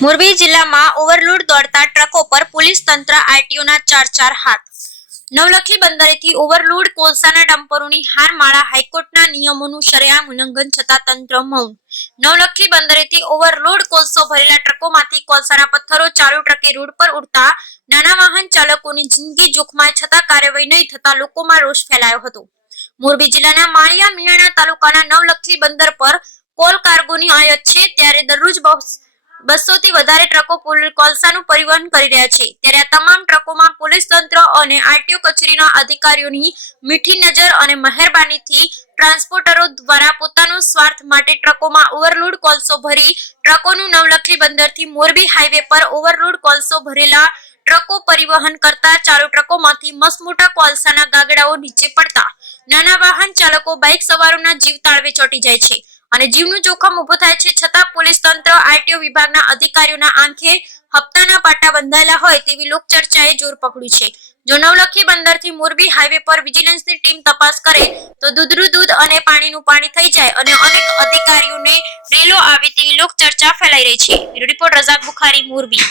મોરબી જિલ્લામાં ઓવરલોડ દોડતા ટ્રકો પર પોલીસ તંત્ર આરટીઓના ચાર હાથ। નવલખી બંદરેથી ઓવરલોડ કોલસાના ડમ્પરોની હારમાળા। હાઈકોર્ટના નિયમોનું સરેઆમ ઉલ્લંઘન છતાં તંત્ર મૌન। નવલખી બંદરેથી ઓવરલોડ કોલસો ભરેલા ટ્રકોમાંથી કોલસાના પથ્થરો ચાલુ ટ્રકે રોડ પર ઉડતા નાના વાહન ચાલકોની જિંદગી જોખમાય છતાં કાર્યવાહી નહીં થતા લોકોમાં રોષ ફેલાયો હતો। મોરબી જિલ્લાના માળિયા મિયાણા તાલુકાના નવલખી બંદર પર કોલ કાર્ગોની આયાત છે, ત્યારે દરરોજ 200 થી વધારે ટ્રકો કોલસાનું પરિવહન કરી રહ્યા છે, ત્યારે આ તમામ ટ્રકોમાં પોલીસ તંત્ર અને આરટીઓ કચેરીના અધિકારીઓની મીઠી નજર અને મહેરબાનીથી ટ્રાન્સપોર્ટરો દ્વારા પોતાનો સ્વાર્થ માટે ટ્રકોમાં ઓવરલોડ કોલસો ભરી ટ્રકોનું નવલખી બંદરથી મોરબી હાઈવે પર ઓવરલોડ કોલસો ભરેલા ટ્રકો પરિવહન કરતા ચાલુ ટ્રકોમાંથી મસમોટા કોલસાના ગાગડાઓ નીચે પડતા નાના વાહન ચાલકો બાઇક સવારોના જીવ તાળવે ચોંટી જાય છે અને જીવનું જોખમ ઉભો થાય છે, છતાં પોલીસ તંત્ર આરટીઓ વિભાગના અધિકારીઓના આંખે હપ્તાના પાટા બંધાયેલા હોય તેવી લોકચર્ચાએ જોર પકડ્યું છે। જો નવલખી બંદરથી મોરબી હાઈવે પર વિજિલન્સની ટીમ તપાસ કરે તો દૂધનું દૂધ અને પાણીનું પાણી થઈ જાય અને અનેક અધિકારીઓને રેલો આવે તેવી લોકચર્ચા ફેલાઈ રહી છે। રિપોર્ટ રઝાક બુખારી, મોરબી।